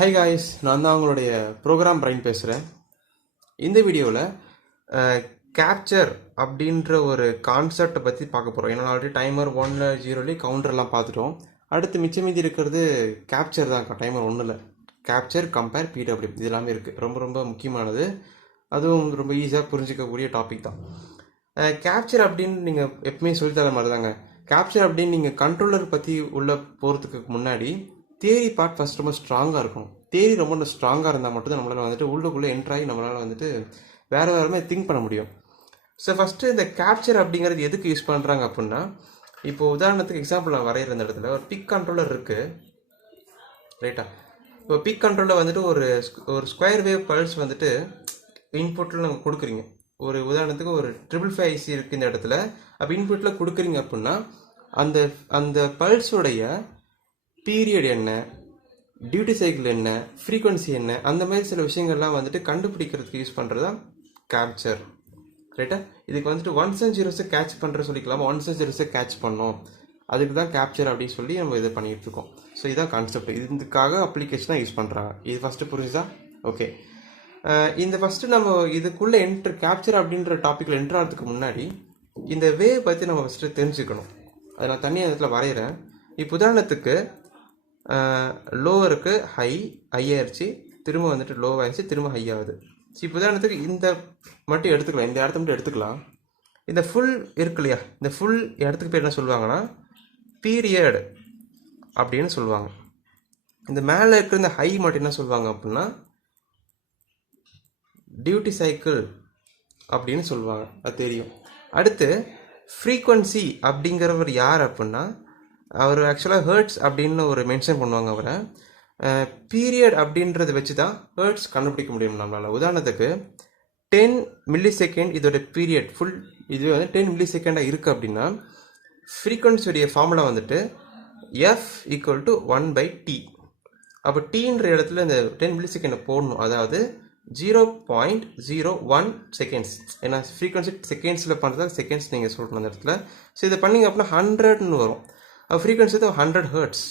Hi guys, நான் தான் உங்களுடைய ப்ரோக்ராம் பிரைன் பேசுகிறேன். இந்த வீடியோவில் கேப்சர் அப்படின்ற ஒரு கான்செப்டை பற்றி பார்க்க போகிறோம். ஏன்னா ஆல்ரெடி டைமர் 1, 0 கவுண்டர்லாம் பார்த்துட்டோம். அடுத்து மிச்சம் மீதி இருக்கிறது கேப்சர் தான். டைமர் 1ல் கேப்சர், கம்பேர், பிடபிள்யூ இது எல்லாமே இருக்குது. ரொம்ப ரொம்ப முக்கியமானது. அதுவும் ரொம்ப ஈஸியாக புரிஞ்சிக்கக்கூடிய டாபிக் தான். கேப்சர் அப்படின்னு நீங்கள் எப்பவுமே சொல்லித்தர மாதிரி தாங்க. கேப்சர் அப்படின்னு நீங்கள் கண்ட்ரோலர் பற்றி உள்ள போகிறதுக்கு முன்னாடி தியரி பார்ட் ஃபஸ்ட் ரொம்ப ஸ்ட்ராங்காக இருக்கும். தியரி ரொம்ப ஸ்ட்ராங்காக இருந்தால் மட்டும்தான் நம்மளால் வந்துட்டு உள்ளுக்குள்ளே என்ட்ராகி நம்மளால் வந்துட்டு வேறு மாதிரி திங்க் பண்ண முடியும். ஸோ ஃபஸ்ட்டு இந்த கேப்சர் அப்படிங்கிறது எதுக்கு யூஸ் பண்ணுறாங்க அப்படின்னா, இப்போது உதாரணத்துக்கு எக்ஸாம்பிள் நான் வரைகிற இந்த இடத்துல ஒரு பிக் கண்ட்ரோலர் இருக்குது, ரைட்டா? இப்போ பிக் கண்ட்ரோலர் வந்துட்டு ஒரு ஸ்கொயர் வேவ் பல்ஸ் வந்துட்டு இன்புட்டில் நம்ம கொடுக்குறீங்க. ஒரு உதாரணத்துக்கு ஒரு 555 ஐசி இருக்குது இந்த இடத்துல. அப்போ இன்புட்டில் கொடுக்குறீங்க அப்படின்னா அந்த அந்த பல்ஸுடைய பீரியட் என்ன, டியூட்டி சைக்கிள் என்ன, ஃப்ரீக்வன்சி என்ன, அந்த மாதிரி சில விஷயங்கள்லாம் வந்துட்டு கண்டுபிடிக்கிறதுக்கு யூஸ் பண்ணுறது தான் கேப்சர், ரைட்டா? இதுக்கு வந்துட்டு 1s and 0s கேட்ச் பண்ணுற சொல்லிக்கலாமா? 1s and 0s கேட்ச் பண்ணோம், அதுக்கு தான் கேப்சர் அப்படின்னு சொல்லி நம்ம இதை பண்ணிகிட்டு இருக்கோம். ஸோ இதுதான் கான்செப்ட். இதுக்காக அப்ளிகேஷனாக யூஸ் பண்ணுறாங்க. இது ஃபஸ்ட்டு புரிஞ்சுதா? ஓகே. இந்த ஃபஸ்ட்டு நம்ம இதுக்குள்ளே கேப்சர் அப்படின்ற டாப்பிக்கில் என்ட்ரு ஆகிறதுக்கு முன்னாடி இந்த வேவ் பற்றி நம்ம ஃபஸ்ட்டு தெரிஞ்சுக்கணும். அதை நான் தனியாக இடத்துல வரைகிறேன். இப்போ உதாரணத்துக்கு லோவருக்கு ஹை ஆயிடுச்சு, திரும்ப வந்துட்டு லோ ஆயிடுச்சு, திரும்ப ஹை ஆகுது. ஸோ இப்போ உதாரணத்துக்கு இந்த மட்டும் எடுத்துக்கலாம், இந்த இடத்த மட்டும் எடுத்துக்கலாம். இந்த ஃபுல் இருக்கு இல்லையா, இந்த ஃபுல் இடத்துக்கு பேர் என்ன சொல்லுவாங்கன்னா பீரியட் அப்படின்னு சொல்லுவாங்க. இந்த மேலே இருக்கிற இந்த ஹை மட்டும் என்ன சொல்லுவாங்க அப்படின்னா டியூட்டி சைக்கிள் அப்படின்னு சொல்லுவாங்க. அது தெரியும். அடுத்து ஃப்ரீக்வன்சி அப்படிங்கிறவர் யார் அப்படின்னா, அவர் ஆக்சுவலாக ஹேர்ட்ஸ் அப்படின்னு ஒரு மென்ஷன் பண்ணுவாங்க அவரை. பீரியட் அப்படின்றத வச்சு தான் ஹேர்ட்ஸ் கண்டுபிடிக்க முடியும் நம்மளால். உதாரணத்துக்கு 10 மில்லி செகண்ட் இதோட பீரியட் ஃபுல் இதுவே வந்து 10 மில்லி செகண்டாக இருக்குது அப்படின்னா ஃப்ரீக்வன்சியுடைய ஃபார்முலா வந்துட்டு F = 1/t. அப்போ டீன்ற இடத்துல இந்த 10 மில்லி செகண்டை போடணும். அதாவது 0.01 செகண்ட்ஸ். ஏன்னா ஃப்ரீக்வன்சி செகண்ட்ஸில் பண்ணுறதா செகண்ட்ஸ் நீங்கள் சொல்லணும் அந்த இடத்துல. ஸோ இதை பண்ணிங்க அப்படின்னா 100ன்னு வரும். ஃப்ரீக்வன்சி தான் 100 ஹெர்ட்ஸ்.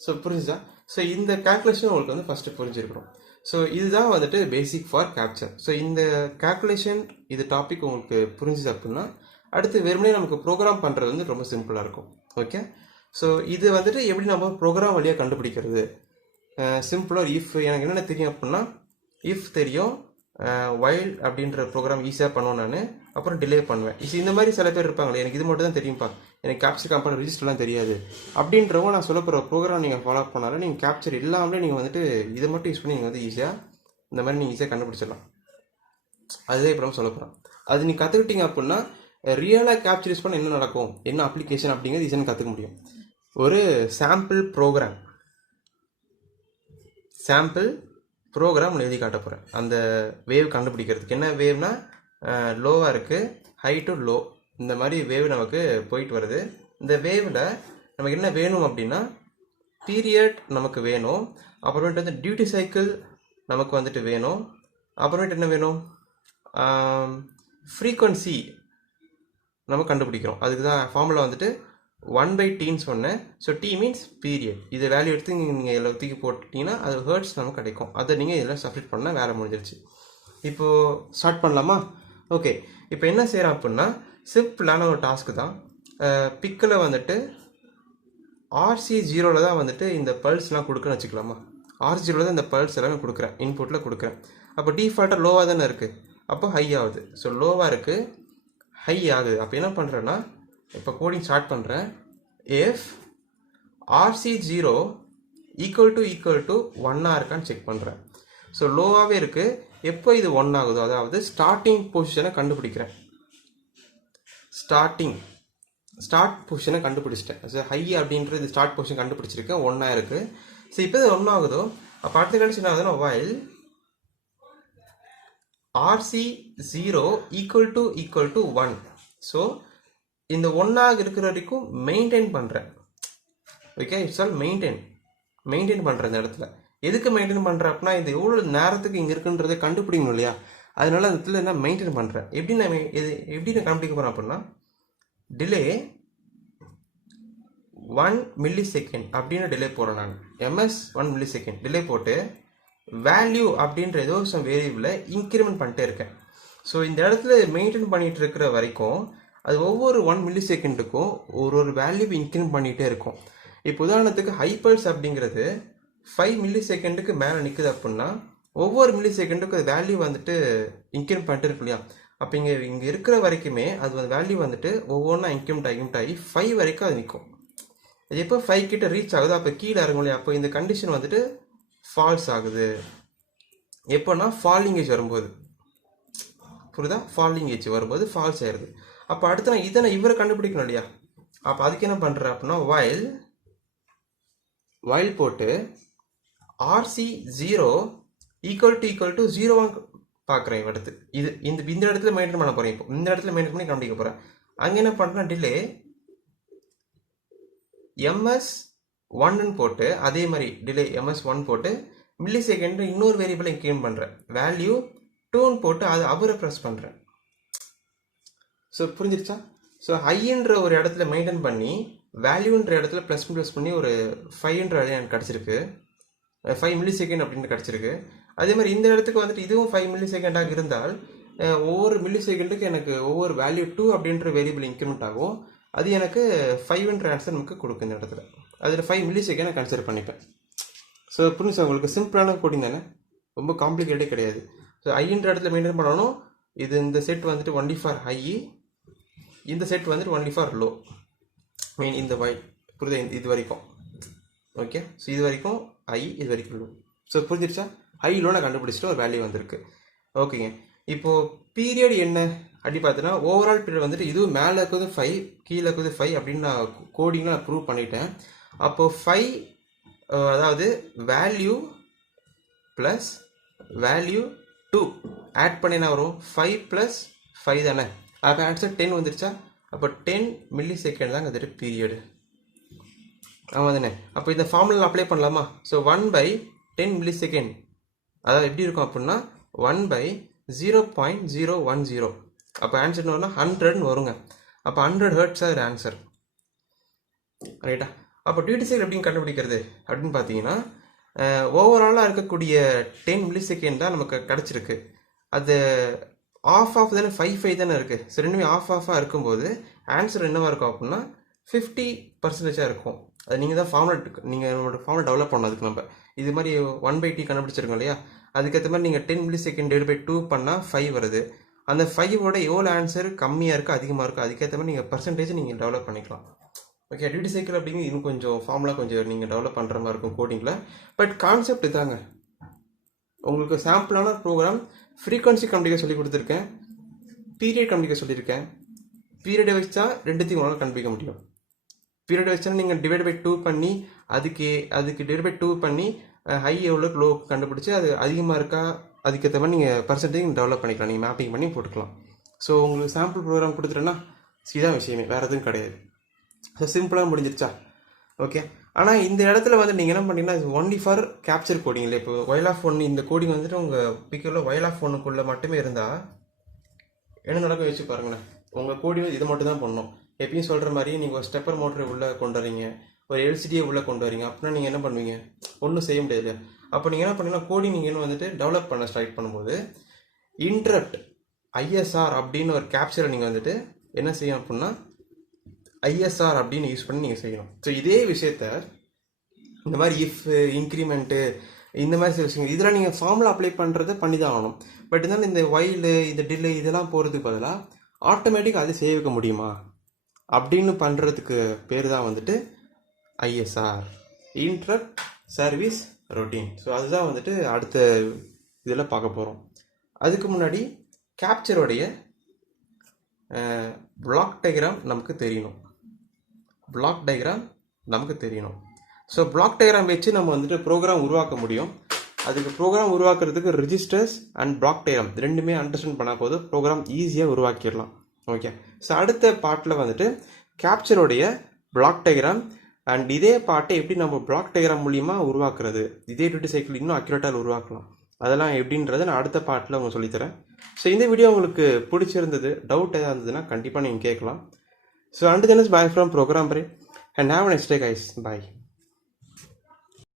ஸோ புரிஞ்சுதா? ஸோ இந்த கேல்குலேஷன் உங்களுக்கு வந்து ஃபஸ்ட்டு புரிஞ்சிருக்கணும். ஸோ இதுதான் வந்துட்டு பேசிக் ஃபார் கேப்சர். ஸோ இந்த கேல்குலேஷன் இது டாபிக் உங்களுக்கு புரிஞ்சுது அப்படின்னா அடுத்து வெறுமனே நமக்கு ப்ரோக்ராம் பண்ணுறது வந்து ரொம்ப சிம்பிளாக இருக்கும். ஓகே. ஸோ இது வந்துட்டு எப்படி நம்ம ப்ரோக்ராம் வழியாக கண்டுபிடிக்கிறது? சிம்பிளாக இஃப் எனக்கு என்னென்ன தெரியும் அப்படின்னா, இஃப் தெரியும், வைல் அப்படின்ற ப்ரோக்ராம் ஈஸியாக பண்ணுவேன் நான். அப்புறம் டிலே பண்ணுவேன். இந்த மாதிரி சில பேர் இருப்பாங்களே, எனக்கு இது மட்டும் தான் தெரியும்ப்பா, எனக்கு கேப்சர் கம்பெனி ரிஜிஸ்டர்லாம் தெரியாது அப்படின்றவங்க நான் சொல்ல போகிற ப்ரோக்ராம் நீங்கள் ஃபாலோ பண்ணாலும் நீங்கள் கேப்சர் இல்லாமலே நீங்கள் வந்துட்டு இதை மட்டும் யூஸ் பண்ணி நீங்கள் வந்து ஈஸியாக இந்த மாதிரி நீங்கள் ஈஸியாக கண்டுபிடிச்சிடலாம். அதுதான் இப்போ நம்ம சொல்ல போகிறோம். அது நீங்கள் கற்றுக்கிட்டீங்க அப்படின்னா ரியலாக கேப்சர் யூஸ் பண்ண என்ன நடக்கும், என்ன அப்ளிகேஷன் அப்படிங்கிறது ஈஸியாக கற்றுக்க முடியும். ஒரு சாம்பிள் ப்ரோக்ராம் எழுதி காட்ட போகிறேன். அந்த வேவ் கண்டுபிடிக்கிறதுக்கு என்ன வேவ்னா லோவாக இருக்குது, ஹை டு லோ, இந்த மாதிரி வேவ் நமக்கு போயிட்டு வருது. இந்த வேவில் நமக்கு என்ன வேணும் அப்படின்னா பீரியட் நமக்கு வேணும், அப்புறமேட்டு வந்து டியூட்டி சைக்கிள் நமக்கு வந்துட்டு வேணும், அப்புறமேட்டு என்ன வேணும், ஃப்ரீக்வன்சி நம்ம கண்டுபிடிக்கிறோம். அதுக்கு தான் ஃபார்முலா வந்துட்டு 1/tன்னு சொன்னேன். So T means period. இதை வேல்யூ எடுத்து நீங்கள் இதில் தூக்கி போட்டிங்கன்னா அது ஹெர்ட்ஸ் நமக்கு கிடைக்கும். அதை நீங்கள் இதில் சப்ஸ்டிட் பண்ணால் வேலை முடிஞ்சிருச்சு. இப்போது ஸ்டார்ட் பண்ணலாமா? ஓகே. இப்போ என்ன செய்கிறோம் அப்படின்னா சிம்பிளான ஒரு டாஸ்க்கு தான். பிக்கில் வந்துட்டு RC0 தான் வந்துட்டு இந்த பல்ஸ்லாம் கொடுக்குறேன்னு வச்சுக்கலாமா? RC0 தான் இந்த பல்ஸ் எல்லாமே கொடுக்குறேன், இன்புட்டில் கொடுக்குறேன். அப்போ டிஃபால்ட்டாக லோவாக தானே இருக்குது, அப்போ ஹை ஆகுது. ஸோ லோவாக இருக்குது, ஹை ஆகுது. அப்போ என்ன பண்ணுறேன்னா இப்போ கோடிங் ஸ்டார்ட் பண்ணுறேன். if RC0 = 1 இருக்கான்னு செக் பண்ணுறேன். ஸோ லோவாகவே இருக்குது. எப்போ இது 1 ஆகுதோ, அதாவது ஸ்டார்டிங் பொசிஷனை கண்டுபிடிக்கிறேன். ஸ்டார்ட் பொசிஷனை கண்டுபிடிச்சிட்டேன். ஸோ ஹை அப்படின்றது ஸ்டார்ட் பொசிஷன் கண்டுபிடிச்சிருக்கேன், 1 இருக்குது. ஸோ இப்போ இது 1 ஆகுதோ, அப்போ அடுத்த கண்டிஷன் என்ன ஆகுதுன்னா while RC0 = 1. ஸோ இந்த 1 இருக்கிற வரைக்கும் மெயின்டைன் பண்ணுறேன். ஓகே, இட்ஸ் ஆல் மெயின்டைன் பண்ணுறேன் இந்த இடத்துல. எதுக்கு மெயின்டைன் பண்ணுறேன் அப்படின்னா இது எவ்வளோ நேரத்துக்கு இங்கே இருக்குன்றதை கண்டுபிடிக்கணும் இல்லையா? அதனால அந்த இடத்துல நான் மெயின்டைன் பண்ணுறேன். எப்படி நான் கண்டுபிடிக்க போகிறேன் அப்படின்னா டிலே 1 மில்லி செகண்ட் அப்படின்னு டிலே போடுறேன் நான். எம்எஸ் 1 மில்லி செகண்ட் டிலே போட்டு வேல்யூ அப்படின்ற ஏதோ சம் வேரியபிளை இன்க்ரிமெண்ட் பண்ணிட்டே இருக்கேன். ஸோ இந்த இடத்துல மெயின்டைன் பண்ணிட்டு இருக்கிற வரைக்கும் அது ஒவ்வொரு 1 மில்லி செகண்டுக்கும் ஒரு வேல்யூ இன்க்ரிமெண்ட் பண்ணிகிட்டே இருக்கும். இப்போ உதாரணத்துக்கு ஹைபல்ஸ் அப்படிங்கிறது 5 மில்லி செகண்டுக்கு மேலே நிற்குது அப்படின்னா ஒவ்வொரு மில்லி செகண்டுக்கு அது வேல்யூ வந்துட்டு இன்க்ரிமெண்ட் பண்ணிட்டு இருக்கு இல்லையா? அப்போ இங்கே இருக்கிற வரைக்குமே அது வேல்யூ வந்துட்டு ஒவ்வொன்றா இன்க்ரிமெண்ட் ஆகி 5 வரைக்கும் அது நிற்கும். அது எப்போ 5 கிட்ட ரீச் ஆகுது அப்போ கீழே இறங்கும் இல்லையா? அப்போ இந்த கண்டிஷன் வந்துட்டு ஃபால்ஸ் ஆகுது. எப்போனா ஃபாலிங் ஏஜ் வரும்போது, புரியுதா? ஃபாலிங் ஏஜ் வரும்போது ஃபால்ஸ் ஆயிடுது. அப்போ அடுத்து நான் இவரை கண்டுபிடிக்கணும் இல்லையா? அப்போ அதுக்கு என்ன பண்ணுறேன் அப்படின்னா while போட்டு RC 0 ஈக்குவல் டு 0 பார்க்குறேன். அடுத்து இந்த இடத்துல மெயின்டைன் பண்ண போகிறேன். இப்போ இந்த இடத்துல மெயின்டைன் பண்ணி கண்டுபிடிக்க போகிறேன். அங்கே என்ன பண்ணுறேன், டிலே MS1 போட்டு அதே மாதிரி டிலே MS1 போட்டு மில்லி செகண்ட் இன்னொரு வேரியபிளை இன்க்ரிமெண்ட் பண்ணுறேன். வேல்யூ 2 போட்டு அது அவரை ப்ரெஸ் பண்ணுறேன். ஸோ புரிஞ்சிருச்சா? ஸோ ஹைன்ற ஒரு இடத்துல மெயின்டைன் பண்ணி வேல்யூன்ற இடத்துல ப்ளஸ் பண்ணி ஒரு 5ன்ற வேல்யூ எனக்கு கிடச்சிருக்கு. 5 மில்லி செகண்ட் அப்படின்னு கிடச்சிருக்கு. அதே மாதிரி இந்த இடத்துக்கு வந்துட்டு இதுவும் 5 மில்லி செகண்டாக இருந்தால் ஒவ்வொரு மில்லி செகண்டுக்கு எனக்கு ஒவ்வொரு வேல்யூ 2 அப்படின்ற வேரியபிள் இன்க்ரிமெண்ட் ஆகும். அது எனக்கு 5ன்ற ஆன்சர் நமக்கு கொடுக்கும் இந்த இடத்துல. அதில் 5 மில்லி செகண்ட் கன்சிடர் பண்ணிப்பேன். ஸோ புரிஞ்சு உங்களுக்கு சிம்பிளான கோடிங் தானே, ரொம்ப காம்ப்ளிகேட்டே கிடையாது. ஸோ ஐன்ற இடத்துல மெயின்டைன் பண்ணணும். இந்த செட் வந்துட்டு ஒன்லி ஃபார் ஹை, இந்த செட் வந்துட்டு ஒன்லி ஃபார் லோ. மீன் இந்த புரியுதா? இது வரைக்கும் ஓகே. ஸோ இது வரைக்கும் ஹை, இது வரைக்கும் லோ. ஸோ புரிஞ்சிருச்சா? ஹை லோ நான் கண்டுபிடிச்சிட்டு ஒரு வேல்யூ வந்திருக்கு. ஓகேங்க. இப்போது பீரியட் என்ன அப்படி பார்த்தீங்கன்னா ஓவரால் பீரியட் வந்துட்டு இதுவும் மேலே இருக்குது 5 கீழே இருக்குது 5 அப்படின்னு நான் கோடிங்லாம் நான் ப்ரூவ் பண்ணிட்டேன். அப்போது 5 அதாவது வேல்யூ ப்ளஸ் வேல்யூ 2 ஆட் பண்ணி என்ன வரும்? 5 + 5 தானே? அப்போ ஆன்சர் 10 வந்துருச்சா? அப்போ 10 மில்லி செகண்ட் தாங்க வந்துட்டு பீரியடு. ஆமாம் தானே? அப்போ இந்த ஃபார்முலா அப்ளை பண்ணலாமா? ஸோ 1/10 மில்லி செகண்ட் அதாவது எப்படி இருக்கும் அப்படின்னா 1/0.010. அப்போ ஆன்சர் என்ன வரும்னா 100ன்னு வருங்க. அப்போ 100 ஹெர்ட்ஸ் அது ஆன்சர், ரைட்டா? அப்போ டியூட்டி சைக்கிள் எப்படின்னு கண்டுபிடிக்கிறது அப்படின்னு பார்த்தீங்கன்னா ஓவராலாக இருக்கக்கூடிய 10 மில்லி செகண்ட் தான் நமக்கு கிடச்சிருக்கு. அது ஆஃப் தானே 5 தானே இருக்குது. ஸோ ரெண்டுமே ஆஃபாக இருக்கும்போது ஆன்சர் என்னவாக இருக்கும் அப்படின்னா 50% இருக்கும். அது நீங்கள் தான் நம்மளோட ஃபார்முலா டெவலப் பண்ணதுக்கு நம்ம இது மாதிரி 1/t கண்டுபிடிச்சிருக்கோம் இல்லையா? அதுக்கேற்ற மாதிரி நீங்கள் 10 மில்லி செகண்ட் /2 பண்ணால் 5 வருது. அந்த 5ஓட எவ்வளோ ஆன்சர் கம்மியாக இருக்குது அதிகமாக இருக்குது அதுக்கேற்ற மாதிரி நீங்கள் பர்சன்டேஜ் நீங்கள் டெவலப் பண்ணிக்கலாம். ஓகே. டியூட்டி சைக்கிள் அப்படிங்க இன்னும் கொஞ்சம் ஃபார்முலா கொஞ்சம் நீங்கள் டெவலப் பண்ணுற மாதிரி இருக்கும் கோடிங்கில். பட் கான்செப்ட் இதாங்க. உங்களுக்கு சாம்பிளான ப்ரோக்ராம் ஃப்ரீக்வன்சி கண்டுபிடிக்க சொல்லி கொடுத்துருக்கேன், பீரியட் கண்டுபிடிக்க சொல்லியிருக்கேன். பீரியடை வச்சா ரெண்டுத்தையும் உங்களால் கண்டுபிடிக்க முடியும். பீரியட் வச்சா நீங்கள் /2 பண்ணி அதுக்கு /2 பண்ணி ஹை எவ்வளோ லோ கண்டுபிடிச்சி அது அதிகமாக இருக்கா அதுக்கேற்ற மாதிரி நீங்கள் பர்சன்டேஜ் டெவலப் பண்ணிக்கலாம். நீங்கள் மேப்பிங் பண்ணி போட்டுக்கலாம். ஸோ உங்களுக்கு சாம்பிள் ப்ரோக்ராம் கொடுத்துட்டேன்னா இதுதான் விஷயமே, வேறு எதுவும் கிடையாது. ஸோ சிம்பிளாக முடிஞ்சிருச்சா? ஓகே. ஆனால் இந்த இடத்துல வந்து நீங்கள் என்ன பண்ணீங்கன்னா இது ஒன்லி ஃபார் கேப்சர் கோடிங் இல்லை. இப்போ while of 1 இந்த கோடிங் வந்துட்டு உங்கள் பிக்கில் while of 1க்குள்ளே மட்டுமே இருந்தால் என்ன நடக்கும் வச்சு பாருங்களேன். உங்கள் கோடிங் இது மட்டும் தான் பண்ணணும். எப்பயும் சொல்கிற மாதிரி நீங்கள் ஒரு ஸ்டெப்பர் மோட்டரை உள்ளே கொண்டு வரீங்க, ஒரு எல்சிடியை உள்ளே கொண்டு வரீங்க அப்படின்னா நீங்கள் என்ன பண்ணுவீங்க? ஒன்றும் செய்ய முடியாது இல்லையா? அப்போ நீங்கள் என்ன பண்ணீங்கன்னா கோடிங் நீங்கள் என்ன வந்துட்டு டெவலப் பண்ண ஸ்டார்ட் பண்ணும்போது இன்டரப்ட் ISR அப்படின்னு ஒரு கேப்சரை நீங்கள் வந்துட்டு என்ன செய்யணும் அப்படின்னா ISR அப்படின்னு யூஸ் பண்ணி நீங்கள் செய்யணும். ஸோ இதே விஷயத்த இந்த மாதிரி இஃப் இன்க்ரிமெண்ட்டு இந்த மாதிரி சில விஷயங்கள் இதெல்லாம் நீங்கள் ஃபார்முலா அப்ளை பண்ணுறதை பண்ணி தான் ஆகணும். பட் இருந்தாலும் இந்த while இந்த டிலே இதெல்லாம் போகிறதுக்கு பதிலாக ஆட்டோமேட்டிக்காக அதை செய்ய வைக்க முடியுமா அப்படின்னு பண்ணுறதுக்கு பேர் தான் வந்துட்டு ISR, interrupt service routine. So அதுதான் வந்துட்டு அடுத்த இதில் பார்க்க போகிறோம். அதுக்கு முன்னாடி கேப்சரோடைய பிளாக் டயக்ராம் நமக்கு தெரியணும். ஸோ பிளாக் டயக்ராம் வச்சு நம்ம வந்துட்டு ப்ரோக்ராம் உருவாக்க முடியும். அதுக்கு ப்ரோக்ராம் உருவாக்குறதுக்கு ரிஜிஸ்டர்ஸ் அண்ட் பிளாக் டயக்ராம் ரெண்டுமே அண்டர்ஸ்டாண்ட் பண்ணால் போது ப்ரோக்ராம் ஈஸியாக உருவாக்கிடலாம். ஓகே. ஸோ அடுத்த பார்ட்டில் வந்துட்டு கேப்சரோடைய பிளாக் டயக்ராம் அண்ட் இதே பார்ட்டை எப்படி நம்ம பிளாக் டயக்ராம் மூலியமாக உருவாக்குறது, இதே டியூட்டி சைக்கிள் இன்னும் அக்யூரேட்டாக உருவாக்கலாம், அதெல்லாம் எப்படின்றத நான் அடுத்த பார்ட்டில் உங்களுக்கு சொல்லித்தரேன். ஸோ இந்த வீடியோ உங்களுக்கு பிடிச்சிருந்தது, டவுட் எதாவது இருந்ததுன்னா கண்டிப்பாக நீங்கள் கேட்கலாம். So and then is by from program pray. and have a nice day guys. Bye.